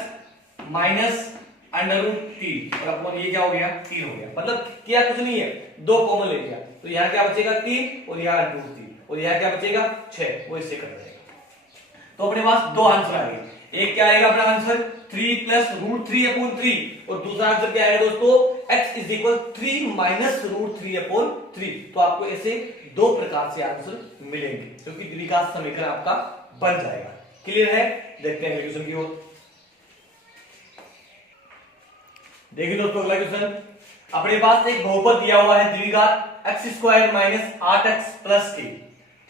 माइनस अंडर रूट 3, और अपॉन ये क्या हो गया 3 हो गया, मतलब क्या कुछ नहीं है, 2 कॉमन ले लिया, तो यहाँ क्या बचेगा 3, और यहाँ अंडर रूट 3, और यहाँ क्या बचेगा 6, वो इससे कट जाएगा। तो अपने पास 2 आंसर आ गए, एक क्या आएगा अपना आंसर 3 प्लस रूट 3 अपॉन 3, और दूसरा आंसर क्या आएगा दोस्तों x is equal 3 minus root 3 upon 3। तो आपको ऐसे 2 प्रकार से आंसर मिलेंगे, क्योंकि द्विघात समीकरण आपका बन जाएगा, क्लियर है। देखते हैं क्वेश्चन की ओर, देखिए दोस्तों अगला क्वेश्चन, अपने पास एक बहुपद दिया हुआ है द्विघात x square minus 8x plus k,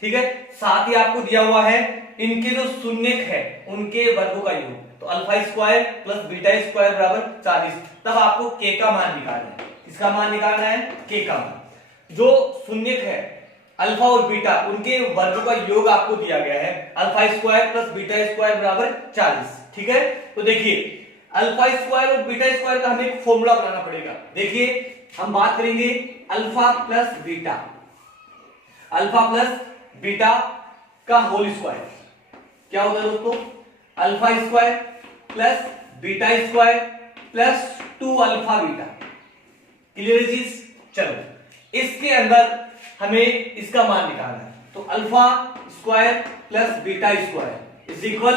ठीक है, साथ ही आपको दिया हुआ है इनके जो शून्यक है उनके वर्गों का योग, तो alpha square plus beta square बराबर 40, तब आपको k का मान निकालना है, किसका मान निकालना है k का मान, जो शून्यक है अल्फा और बीटा उनके वर्गों का योग आपको दिया गया है, alpha square plus beta square बराबर 40, ठीक है। तो देखिए अल्फा स्क्वायर और बीटा स्क्वायर का हमें एक फॉर्मूला बनाना पड़ेगा, देखिए हम बात करेंगे अल्फा प्लस बीटा का होल स्क्वायर, क्या होता है दोस्तों, alpha square plus beta square plus 2 alpha beta, clear चीज। चलो इसके अंदर हमें इसका मान निकालना है, तो alpha square plus beta square is equal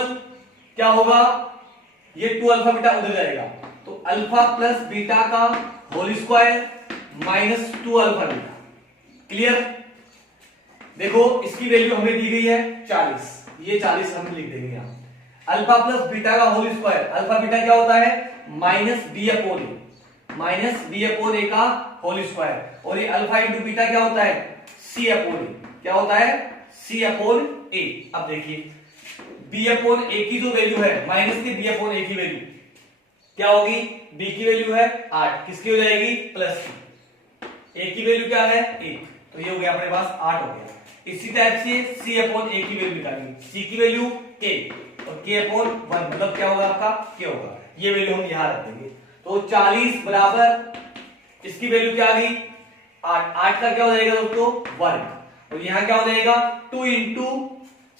क्या होगा, ये 2 अल्फा बीटा उधर जाएगा, तो अल्फा प्लस बीटा का whole square minus 2 alpha beta, clear. देखो इसकी वैल्यू हमें दी गई है 40, ये 40 हम लिख देंगे यहां, अल्फा प्लस बीटा का होल स्क्वायर, अल्फा बीटा क्या होता है माइनस बी अपॉन ए का होल स्क्वायर, और ये अल्फा इंटू बीटा क्या होता है सी अपॉन ए, क्या होता है सी अपॉन ए। अब देखिए बी अपॉन ए की जो वैल्यू है माइनस की बी अपॉन ए की वैल्यू क्या होगी, बी की वैल्यू है 8, किसकी हो जाएगी प्लस की, ए की वैल्यू क्या है 1, तो ये हो गया अपने पास 8 हो गया। इसी टाइप से c अपॉन a की वैल्यू निकालेंगे, c की वैल्यू k और k अपॉन 1 मतलब क्या होगा आपका k होगा, ये वैल्यू हम यहां रख देंगे, तो 40 बराबर इसकी वैल्यू क्या आ गई 8, 8 का क्या हो जाएगा दोस्तों वर्ग, और यहां क्या हो जाएगा 2 इंटू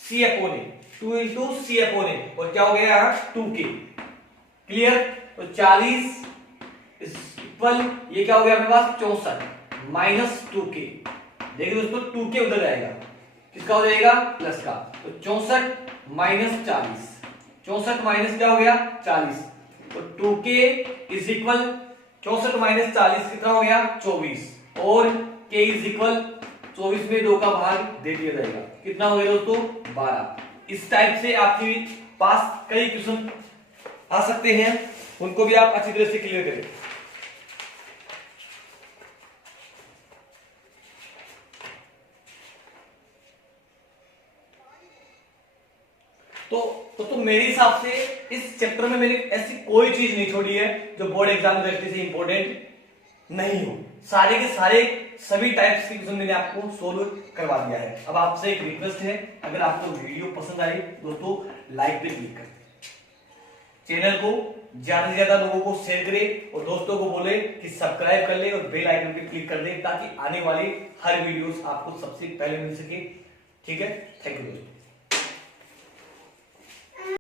सी अपॉन ए, और क्या हो गया यहां 2k, क्लियर। तो 40 इक्वल ये क्या हो गया अपने पास 64 माइनस 2k, देखिए दोस्तों 2k उधर जाएगा, किसका हो जाएगा प्लस का, तो 64 माइनस 40, 64 माइनस क्या हो गया 40, तो 2k इज इक्वल 64 माइनस 40 कितना हो गया 24, और k इज इक्वल 24 में 2 का भाग दे दिया जाएगा, कितना हो गया दोस्तों 12। इस टाइप से आपके पास कई क्वेश्चन आ सकते हैं, उनको भी आप अच्छी तरह से क्लियर करें। तो मेरे हिसाब से इस चैप्टर में मैंने ऐसी कोई चीज नहीं छोड़ी है जो बोर्ड एग्जाम दृष्टि से इंपॉर्टेंट नहीं हो। सारे के सारे सभी टाइप्स के क्वेश्चन मैंने आपको सोल्व करवा दिया है। अब आपसे एक रिक्वेस्ट है, अगर आपको वीडियो पसंद आई दोस्तों लाइक पे क्लिक करें, चैनल को ज्यादा से ज्यादा लोगों को शेयर करें और दोस्तों को बोले कि सब्सक्राइब कर ले और बेल आइकन पे क्लिक कर दें ताकि आने वाली हर वीडियोस आपको सबसे पहले मिल सके। ठीक है, थैंक यू दोस्तों।